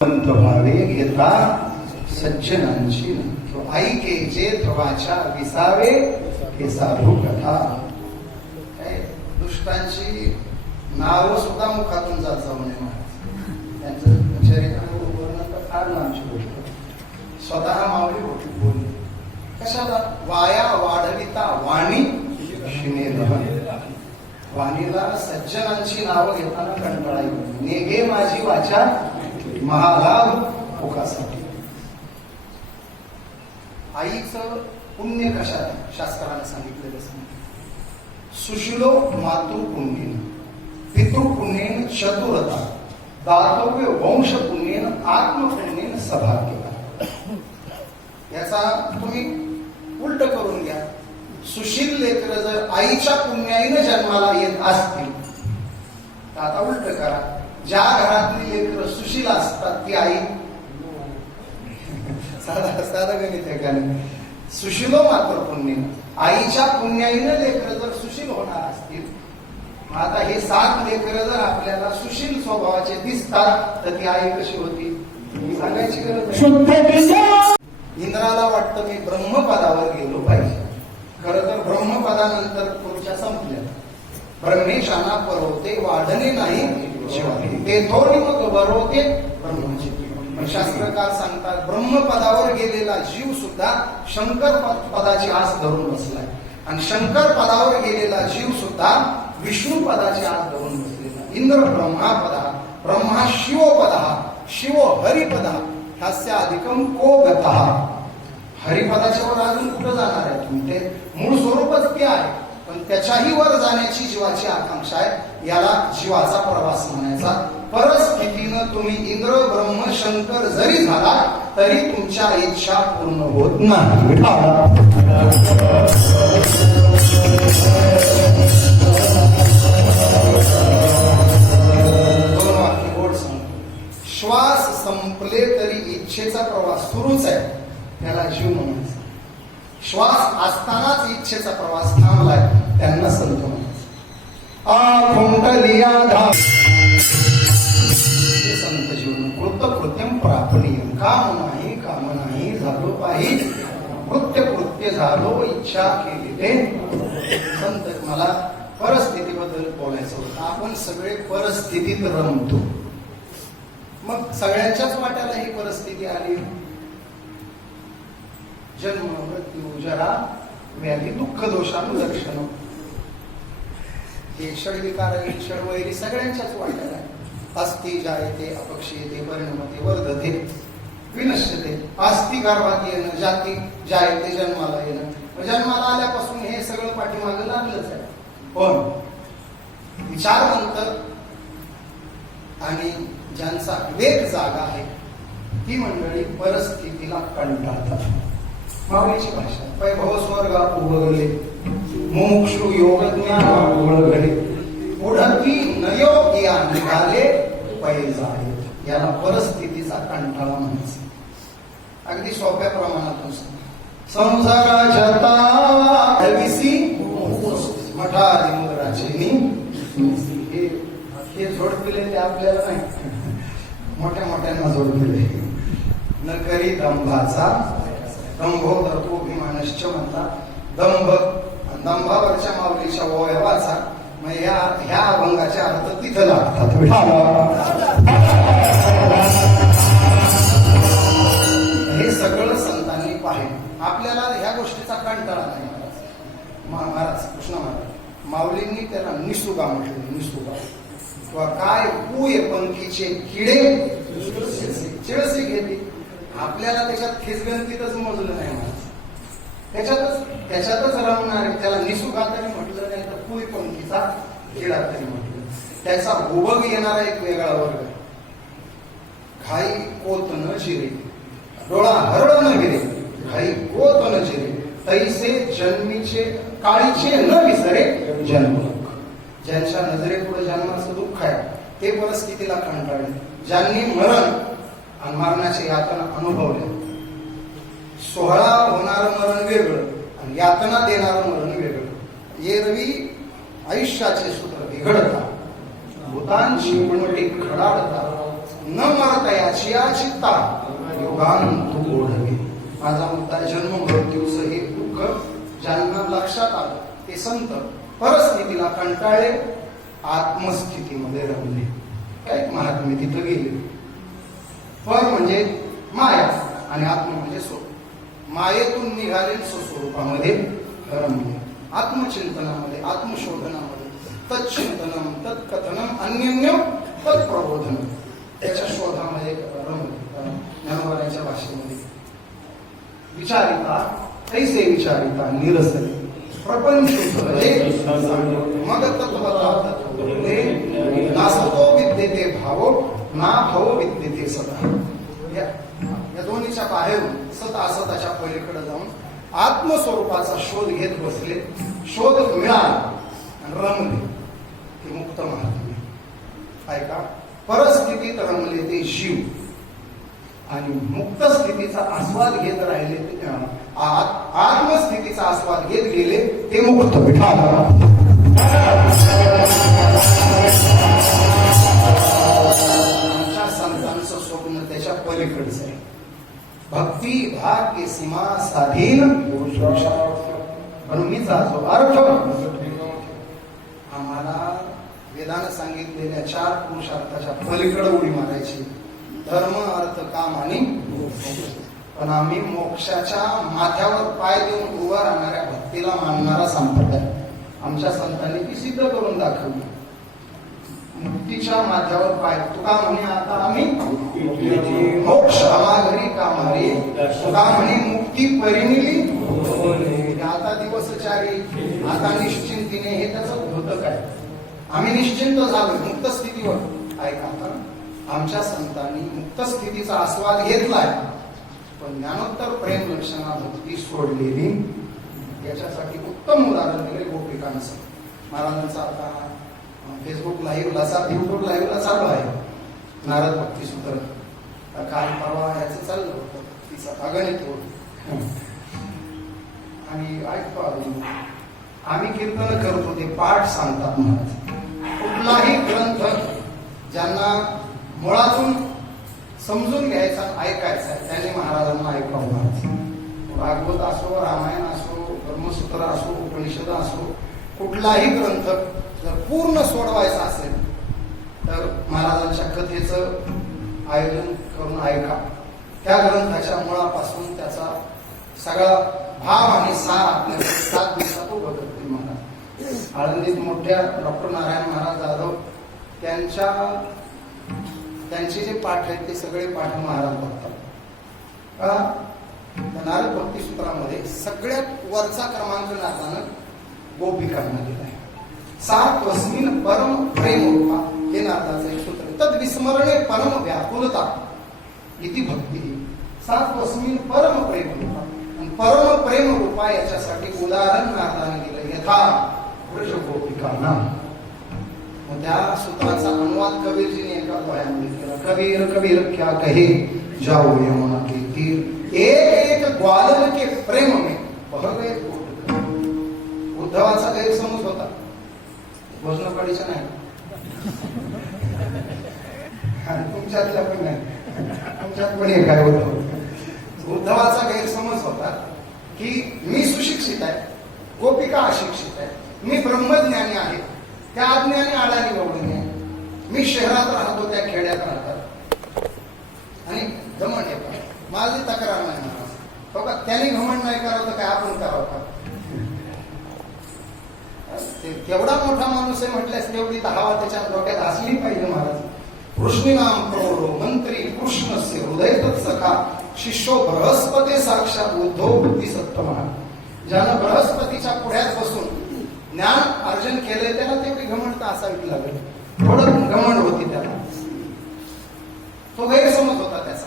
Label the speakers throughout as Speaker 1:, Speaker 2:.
Speaker 1: पंत भावे घेता सज्जनांची तो ऐकेचे ध्रुवाच्या विसावे हे साधू कथा. दुष्टांची नाव सुद्धा मुखातून जात जाऊ नये त्यांचं चरित्र वर्णन तर फार लांबची गोष्ट. स्वतः मावळी होती बोलली. कशाला? वाया वाढविता वाणी शिने वाणीला सज्जनांची नावं घेताना कंटाळा येईल नेगे माझी वाचा महालाभ ओकासाठी आईचं पुण्य कशात शास्त्राने सांगितलेलं सांगितलं सुशिलो मातृ पुण्येन पितृ चतुरता दातव्य वंश पुण्येन आत्मपुण्येन सभाग्यता. याचा तुम्ही उलट करून घ्या. सुशील लेकर जर आईच्या पुण्याईनं जन्माला येत असतील तर आता उलट करा. ज्या घरातली लेकर सुशील असतात ती आई साधा साधा गणित आहे का नाही? सुशिलो मात्र पुण्य आईच्या पुण्याईनं लेकर जर सुशील होणार असतील आता हे सात लेकर जर आपल्याला सुशील स्वभावाचे दिसतात तर ती आई कशी होती? सांगायची गरज इंद्राला वाटतं मी ब्रह्मपदावर गेलो पाहिजे. खर तर ब्रह्मपदानंतर पुढच्या संपल्या. ब्रह्मेशाना परवते वाढणे नाही. ते थोडी मग बरवते पण शास्त्रकार सांगतात ब्रह्मपदावर गेलेला जीव सुद्धा शंकर पदाची आस धरून बसलाय. आणि शंकर पदावर गेलेला जीव सुद्धा विष्णू पदाची आस धरून बसलेला. इंद्र ब्रह्मापदा ब्रह्मा शिवपदा शिव हरिपदा ह्यास्य अधिकम को गता. हरिपदाच्या वर अजून कुठं जाणार आहे तुम्ही? ते मूळ स्वरूपच ते आहे पण त्याच्याही वर जाण्याची जीवाची आकांक्षा आहे. याला जीवाचा प्रवास म्हणायचा. परस्थितीनं तुम्ही इंद्र ब्रह्म शंकर जरी झाला तरी तुमच्या इच्छा पूर्ण होत नाही. दोन श्वास संपले तरी इच्छेचा प्रवास सुरूच आहे. त्याला जीव म्हणायचा. श्वास असतानाच इच्छेचा प्रवास थांबलाय. त्यांना संत म्हणायचं. आ खुंटलिया धा संत जीवन कृत कृत्यम प्रापणीय काम नाही काम नाही झालो पाहिजे कृत्य कृत्य झालो इच्छा केली ते. संत मला परिस्थितीबद्दल बोलायचं होतं. आपण सगळे परिस्थितीत रमतो. मग सगळ्यांच्याच वाट्याला ही परिस्थिती आली. जन्म मृत्यू जरा व्याधी दुःख दोषानुलक्षण. हे षडविकार षडवैरी सगळ्यांच्याच वाट्याला अस्थि जायते अपक्षीयते परिणमते वर्धते विनश्यते. अस्ति गर्भात येणं जाती जायते जन्माला येणं जन्माला आल्यापासून हे सगळं पाठीमागं लागलंच आहे. पण विचारवंत आणि ज्यांचा विवेक जागा आहे ती मंडळी परिस्थितीला कंटाळतात. मावळीची भाषा. वैभव स्वर्गा उभवले मोक्षु योग ज्ञान उघडले उडती नयोगिया निघाले पैजाळे याला परिस्थितीचा कंटाळा म्हणायचा. अगदी सोप्या प्रमाणातून संसाराच्या ताविसी मठा मुद्राचे हे हे जोडपिले ते आपल्याला नाही. मोठ्या मोठ्यांना जोडपिले न करी दंभाचा. दंभो धरतो अभिमानश्च म्हणता दंभ दंभावरच्या माऊलीच्या ओव्या मग ह्या ह्या अभंगाच्या अर्थ तिथं लागतात. हे. सगळं संतांनी पाहिलं. आपल्याला ह्या गोष्टीचा कंटाळा नाही. महाराज महाराज कृष्ण महाराज माऊलींनी त्याला निसुगा म्हटलं. निसुगा. किंवा काय पूय पंखीचे किडे? चिळसे घेते. आपल्याला त्याच्यात खिसगंतीतच मोजलं नाही. महाराज त्याच्यातच त्याच्यातच रमणार आहे. त्याला निसुगा तरी म्हटलं नाही तर पूय पंथीचा किडा तरी म्हटलं. त्याचा उभग येणारा एक वेगळा वर्ग घाई कोत न जिरे. डोळा हरळ न गिरे. घाई कोत न जिरे. तैसे जन्मीचे काळीचे न विसरे जन्म ज्यांच्या नजरेपुढे जन्माचं दुःख आहे ते परिस्थितीला कंटाळले. ज्यांनी मरण आणि मरणाचे यातना अनुभवले. सोहळा होणारं मरण वेगळं आणि यातना देणारं मरण वेगळं. एरवी आयुष्याचे सूत्र बिघडता भूतांची उलटी खडाडता न मरतयाची या चित्ता तू ओढवी माझा मुद्दा जन्म मृत्यूच हे दुःख ज्यांना लक्षात आलं ते संत परस्थितीला कंटाळले आत्मस्थितीमध्ये रमले. काय महात्मे तिथं गेले. पर म्हणजे माया आणि आत्म म्हणजे स्वतः मायेतून निघाले स्वस्वरूपामध्ये रमले आत्मचिंतनामध्ये आत्मशोधनामध्ये तत्चिंतनम तत्कथनम अन्यन्य तत्प्रबोधन त्याच्या शोधामध्ये रमले ज्ञानोबाच्या भाषेमध्ये. विचारिता कैसे विचारिता निरसले प्रपंच मग तत्वता ना सतो विद्यते भावो ना भावो विद्यते सदा. या दोन्हीच्या बाहेरून सत असताच्या पलीकडे जाऊन आत्मस्वरूपाचा शोध घेत बसले. शोध मिळाला रमले. ते मुक्त महात्मे ऐका परस्थितीत रमले ते जीव. आणि मुक्त स्थितीचा आस्वाद घेत राहिले ते आत- आत्मस्थितीचा आस्वाद घेत गेले ते मुक्त विठाला आमच्या संतांचं स्वप्न त्याच्या पलीकडचं आहे. भक्ती भाग्य सीमा साधीन ब्रह्मीचा जो अर्थ आम्हाला वेदानं सांगितलेल्या चार पुरुषार्थाच्या पलीकडे उडी मारायची. धर्म अर्थ काम आणि पण आम्ही मोक्षाच्या माथ्यावर पाय देऊन उभा राहणाऱ्या भक्तीला मानणारा संप्रदाय. आमच्या संतांनी ती सिद्ध करून दाखवली. तिच्या माथ्यावर पाय तुका म्हणे आता आम्ही मोक्ष आमाघरी कामारी तुका म्हणे मुक्ती परिणिली. आता दिवसचारी आता निश्चिंतीने हे त्याचं होतं काय? आम्ही निश्चिंत झालो मुक्त स्थितीवर. ऐका आता. आमच्या संतांनी मुक्त स्थितीचा आस्वाद घेतलाय. पण ज्ञानोत्तर प्रेम लक्षणा भक्ती सोडलेली. याच्यासाठी उत्तम उदाहरण दिले गोपिकांचं. महाराजांचा आता फेसबुक लाईव्हला युट्यूब लाईव्हला चालू आहे. नारद भक्ती सूत्र काल परवा याचं चाललं होतं. तिचा अगणित होत आणि ऐकतो अजून. आम्ही कीर्तन करतो ते पाठ सांगतात महाराज. कुठलाही ग्रंथ ज्यांना मुळातून समजून घ्यायचा ऐकायचा त्याने त्यांनी महाराजांना ऐकावं महाराज. भागवत असो रामायण असो ब्रह्मसूत्र असो उपनिषद असो कुठलाही ग्रंथ जर पूर्ण सोडवायचं असेल तर महाराजांच्या कथेचं आयोजन करून ऐका. त्या ग्रंथाच्या मुळापासून त्याचा सगळा भाव आणि सार आपल्या सात दिवसात उभं करतील महाराज आळंदीत मोठ्या डॉक्टर नारायण महाराज जाधव त्यांच्या त्यांचे जे पाठ आहेत ते सगळे पाठ महाराज बघतात. का नारद भक्ती सूत्रामध्ये सगळ्यात वरचा क्रमांक नाताना गोपिकांमध्ये दिला परम प्रेम रूपा हे नाथाचं एक सूत्र तद विस्मरणे परम व्याकुलता. इति भक्ती. सात्वस्मिन परम प्रेम रूपा परम प्रेम रूपा याच्यासाठी उदाहरण नाथाने दिलं. यथा वृष गोपिकांना मग त्या सूत्राचा अनुवाद कबीरजीने एका गोळ्यामध्ये केला. कबीर कबीर क्या कहे? जाओ यमुना के तीर. एक एक ग्वालन के प्रेम में. बह गए भोजनपाडीचा नाही. आणि तुमच्यातल्या पण नाही. तुमच्यात पण हे काय होतं उद्धवाचा गैरसमज होता की मी सुशिक्षित आहे गोपिका अशिक्षित आहे मी ब्रह्मज्ञानी आहे त्या अज्ञानी अडाणी गवळणी आहे. मी शहरात राहतो त्या खेड्यात राहतात. आणि घमंड येतात माझी तक्रार नाही महाराज हो त्यांनी घमंड नाही करावं तर काय आपण करावं? का केवढा मोठा माणूस आहे म्हटल्यास तेवढी दहावा त्याच्या डोक्यात असली पाहिजे महाराज. कृष्णीनाम प्रौढो मंत्री कृष्णस्य हृदय सखा शिष्यो बृहस्पती साक्षात उद्धव बुद्धी सत्तम. ज्यानं बृहस्पतीच्या पुढ्यात बसून ज्ञान अर्जन केले त्याला तेवढी घमंड असावी लागेल. थोडं घमंड होती त्याला. तो गैरसमज होता त्याचा.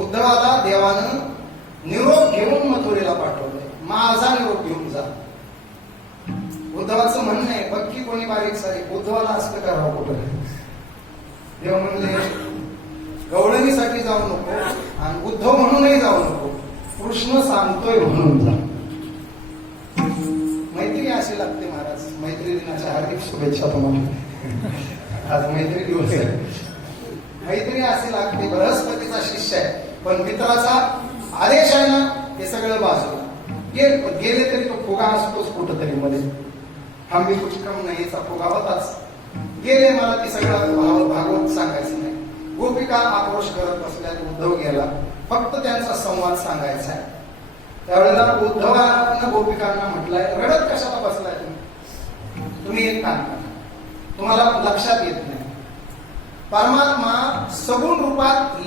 Speaker 1: उद्धवाला देवानं निरोप घेऊन मथुरेला पाठवले माझा निरोप घेऊन जा. उद्धवाचं म्हणणं आहे बघ की कोणी बारीक सारी उद्धवाला असं करावं कुठं? देव म्हणले गवळणीसाठी जाऊ नको आणि उद्धव म्हणूनही जाऊ नको. कृष्ण सांगतोय म्हणून जा. मैत्री अशी लागते महाराज. मैत्री दिनाच्या हार्दिक शुभेच्छा तुम्हाला. आज मैत्री दिवस आहे. मैत्री असे लागते बृहस्पतीचा शिष्य आहे. पण मित्राचा आदेश आहे ना हे सगळं बाजूला. गे गेले तरी तो फुगा असतोच कुठंतरी मध्ये. हा मी कुछ कम नाहीचा फुगा होताच गेले मला ती सगळं भाव भागवत सांगायचं नाही. गोपिका आक्रोश करत बसल्या उद्धव गेला. फक्त त्यांचा संवाद सांगायचा आहे. त्यावेळेला उद्धवानं गोपिकांना म्हटलंय रडत कशाला बसलाय तुम्ही? तुम्ही एक काम करा. तुम्हाला लक्षात येत नाही. परमात्मा सगुण रूपात